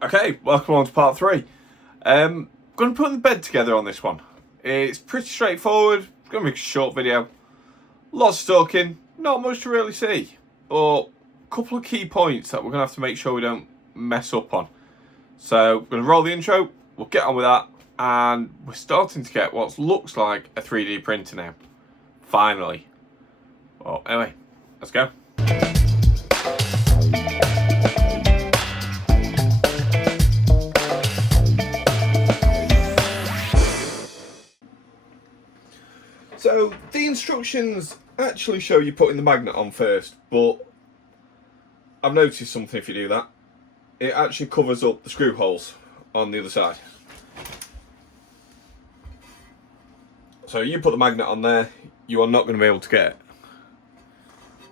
Okay, welcome on to part 3. Going to put the bed together on this one. It's pretty straightforward. It's going to be a short video. Lots of talking, not much to really see. But a couple of key points that we're going to have to make sure we don't mess up on. So, we're going to roll the intro, we'll get on with that. And we're starting to get what looks like a 3D printer now. Finally. Well, anyway, let's go. So the instructions actually show you putting the magnet on first, but I've noticed something if you do that. It actually covers up the screw holes on the other side. So you put the magnet on there, you are not going to be able to get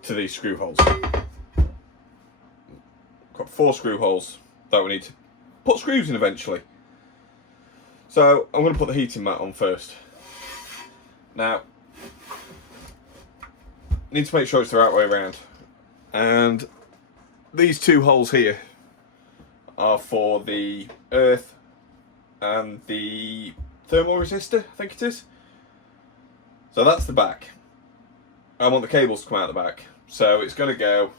to these screw holes. Got 4 screw holes that we need to put screws in eventually. So I'm going to put the heating mat on first. Now, need to make sure it's the right way around. And these 2 holes here are for the earth and the thermal resistor, I think it is. So that's the back. I want the cables to come out the back. So it's going to go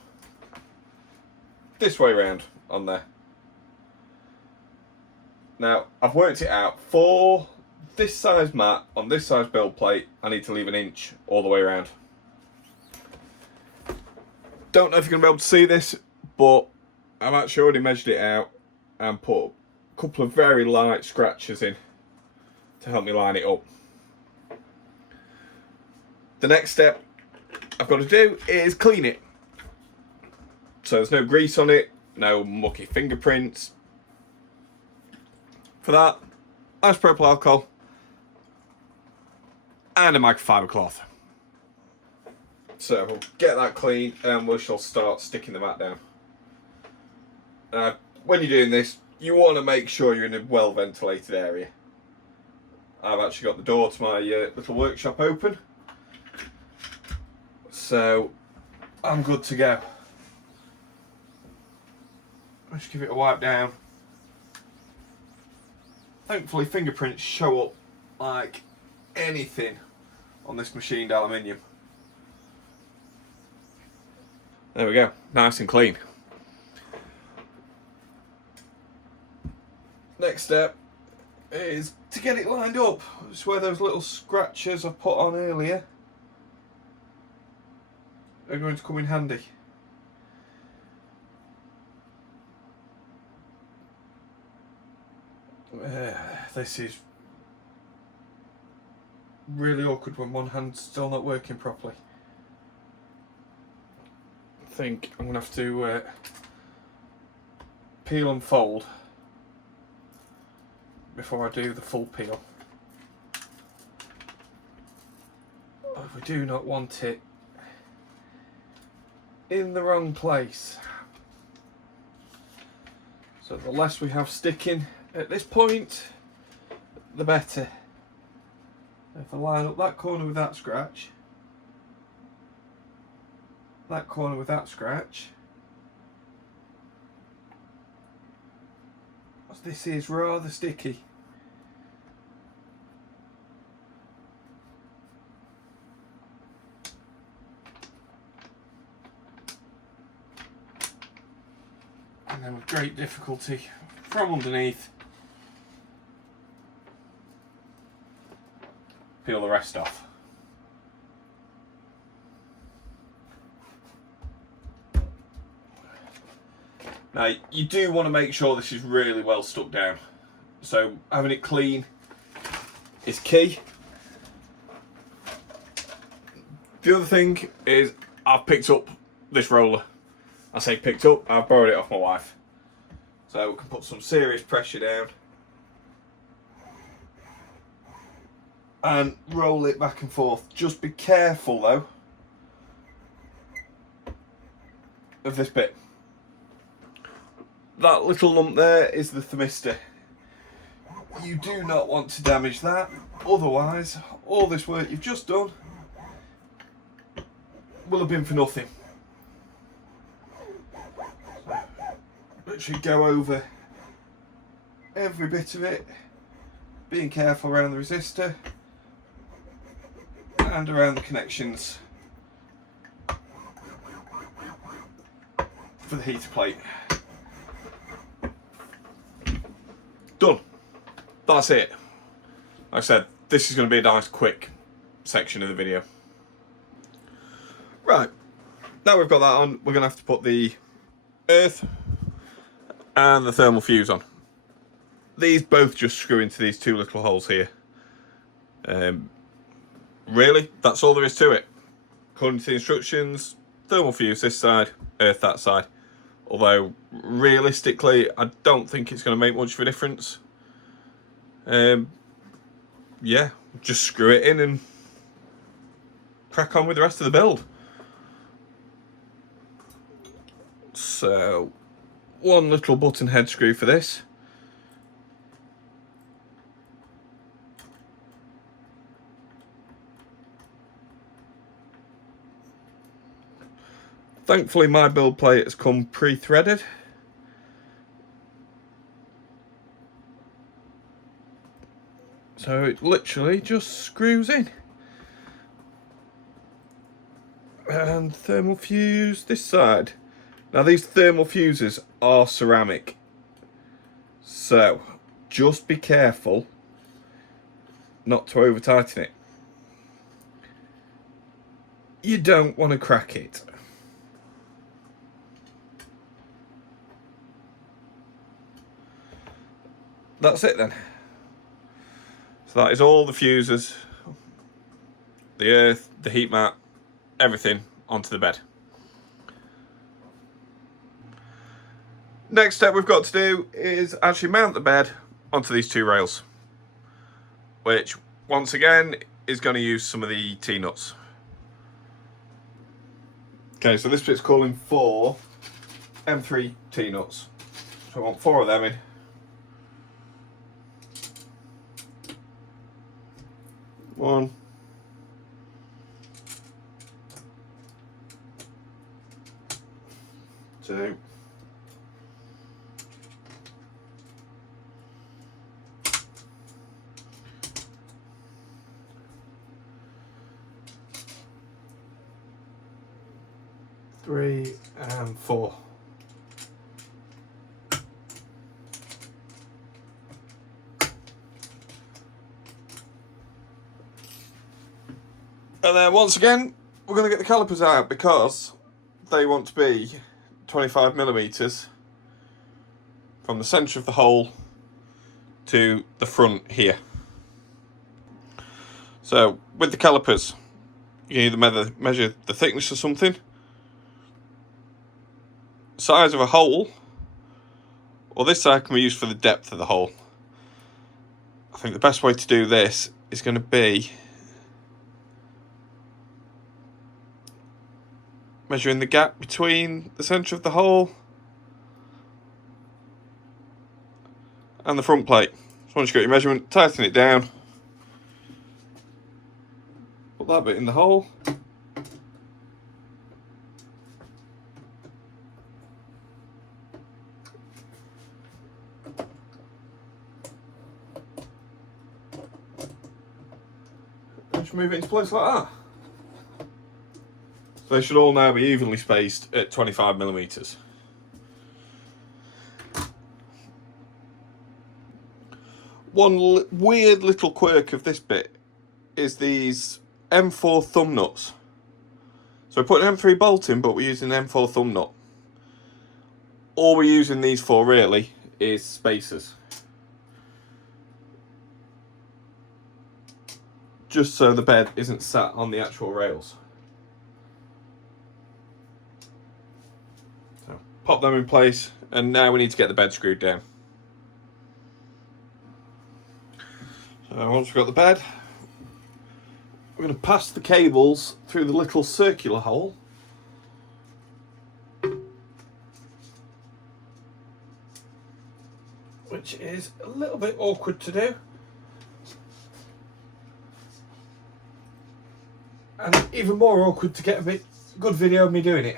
this way around on there. Now, I've worked it out. For this size mat on this size build plate, I need to leave 1 inch all the way around. Don't know if you're going to be able to see this, but I've actually already measured it out and put a couple of very light scratches in to help me line it up. The next step I've got to do is clean it. So there's no grease on it, no mucky fingerprints. For that, isopropyl alcohol and a microfiber cloth. So we'll get that clean and we shall start sticking the mat down. When you're doing this, you want to make sure you're in a well ventilated area. I've actually got the door to my little workshop open, so I'm good to go. Let's give it a wipe down. Thankfully fingerprints show up like anything on this machined aluminium. There we go, nice and clean. Next step is to get it lined up. It's where those little scratches I put on earlier are going to come in handy. This is really awkward when one hand's still not working properly. I think I'm going to have to peel and fold before I do the full peel. We do not want it in the wrong place. So the less we have sticking at this point, the better. If I line up that corner with that scratch, that corner with that scratch, this is rather sticky. And then with great difficulty from underneath, peel the rest off. Now you do want to make sure this is really well stuck down, so having it clean is key. The other thing is I've picked up this roller. I say picked up, I've borrowed it off my wife. So we can put some serious pressure down and roll it back and forth. Just be careful though of this bit. That little lump there is the thermistor. You do not want to damage that, otherwise all this work you've just done will have been for nothing. Literally go over every bit of it, being careful around the resistor and around the connections for the heater plate. Done. That's it. Like I said, this is going to be a nice quick section of the video. Right, now we've got that on, we're going to have to put the earth and the thermal fuse on. These both just screw into these two little holes here. Really, that's all there is to it. According to the instructions, thermal fuse this side, earth that side. Although, realistically, I don't think it's going to make much of a difference. Yeah, just screw it in and crack on with the rest of the build. So, one little button head screw for this. Thankfully my build plate has come pre-threaded. So it literally just screws in. And thermal fuse this side. Now these thermal fuses are ceramic. So just be careful not to over tighten it. You don't want to crack it. That's it then. So that is all the fuses, the earth, the heat mat, everything onto the bed. Next step we've got to do is actually mount the bed onto these two rails, which once again is going to use some of the T-nuts. Okay, so this bit's calling for M3 T-nuts. So I want 4 of them in. One, two, three, and 4. And then once again, we're going to get the calipers out because they want to be 25mm from the centre of the hole to the front here. So with the calipers, you can either measure the thickness of something, size of a hole, or this side can be used for the depth of the hole. I think the best way to do this is going to be measuring the gap between the centre of the hole and the front plate. So once you've got your measurement, tighten it down, put that bit in the hole, and just move it into place like that. They should all now be evenly spaced at 25mm. One weird little quirk of this bit is these M4 thumb nuts. So we're putting an M3 bolt in, but we're using an M4 thumb nut. All we're using these for really is spacers. Just so the bed isn't sat on the actual rails. Pop them in place, and now we need to get the bed screwed down. So once we've got the bed, we're going to pass the cables through the little circular hole. Which is a little bit awkward to do. And even more awkward to get a good video of me doing it.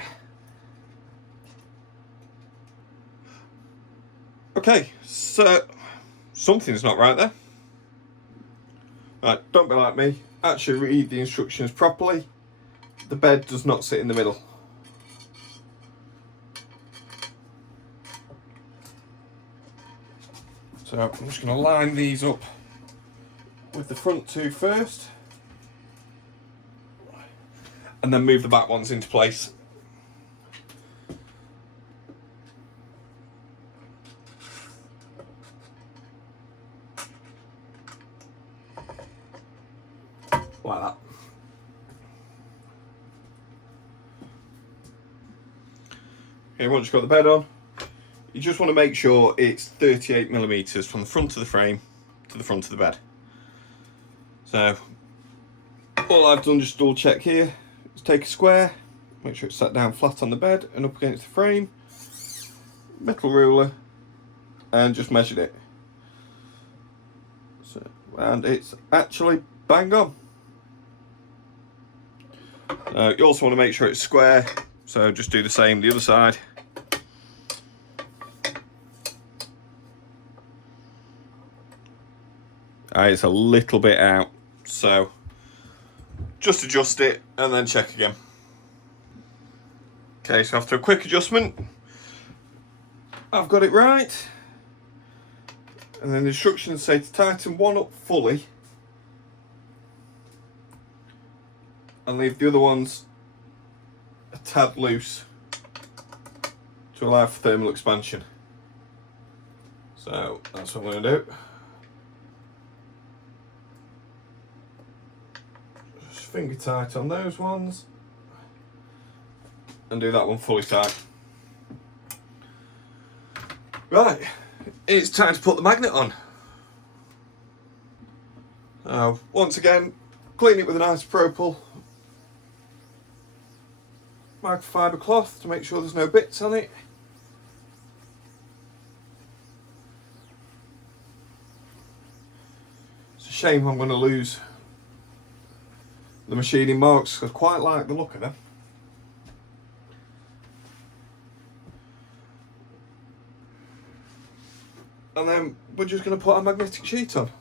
Okay, so Something's not right there. Right, don't be like me. Actually read the instructions properly. The bed does not sit in the middle. So I'm just going to line these up with the front two first, and then move the back ones into place. Like that. Okay, once you've got the bed on, you just want to make sure it's 38mm from the front of the frame to the front of the bed. So all I've done, just double check here, is take a square, make sure it's sat down flat on the bed and up against the frame, metal ruler, and just measured it. So, and it's actually bang on. You also want to make sure it's square, so just do the same the other side. It's a little bit out, so just adjust it and then check again. Okay, so after a quick adjustment, I've got it right. And then the instructions say to tighten one up fully and leave the other ones a tad loose to allow for thermal expansion. So that's what I'm going to do. Just finger tight on those ones and do that one fully tight. Right, it's time to put the magnet on. Once again, clean it with a nice Propyl microfiber cloth to make sure there's no bits on it. It's a shame I'm going to lose the machining marks, because I quite like the look of them. And then we're just going to put a magnetic sheet on.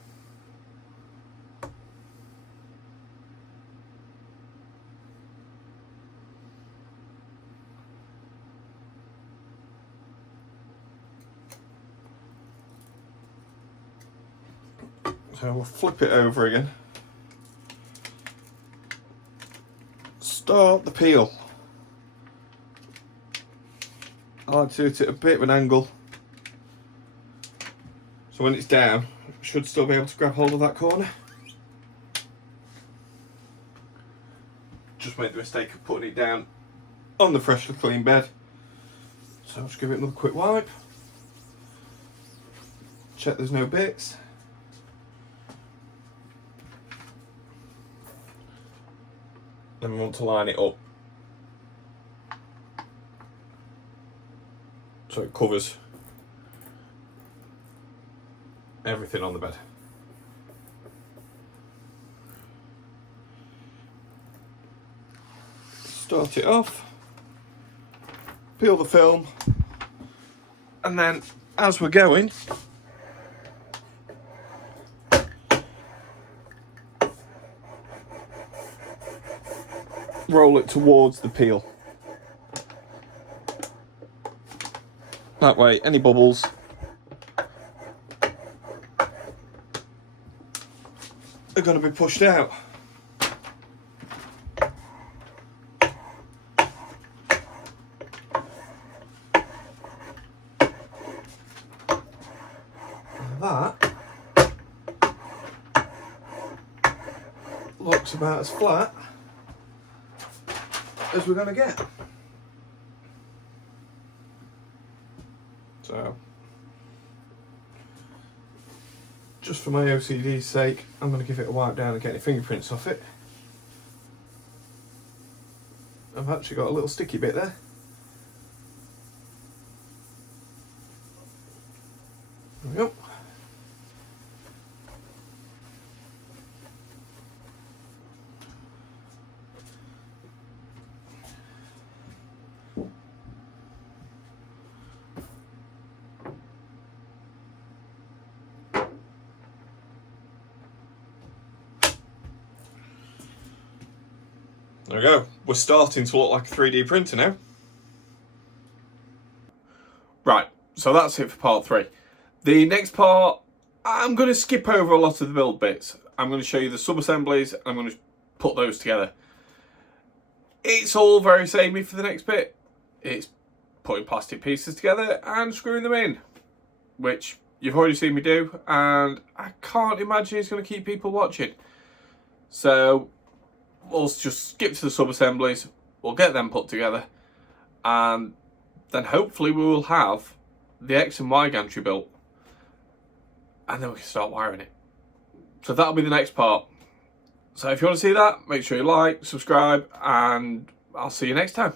So we'll flip it over again. Start the peel. I like to do it at a bit of an angle, so when it's down, I should still be able to grab hold of that corner. Just made the mistake of putting it down on the freshly clean bed. So I'll just give it another quick wipe. Check there's no bits. Then we want to line it up so it covers everything on the bed. Start it off, peel the film, and then as we're going, roll it towards the peel. That way, any bubbles are going to be pushed out. And that looks about as flat as we're going to get. So, just for my OCD's sake, I'm going to give it a wipe down and get any fingerprints off it. I've actually got a little sticky bit there. There we go. There we go. We're starting to look like a 3D printer now. Right, so that's it for part 3. The next part, I'm going to skip over a lot of the build bits. I'm going to show you the sub-assemblies, and I'm going to put those together. It's all very samey for the next bit. It's putting plastic pieces together and screwing them in, which you've already seen me do, and I can't imagine it's going to keep people watching. So we'll just skip to the sub-assemblies, we'll get them put together, and then hopefully we will have the X and Y gantry built, and then we can start wiring it. So that'll be the next part. So if you want to see that, make sure you like, subscribe, and I'll see you next time.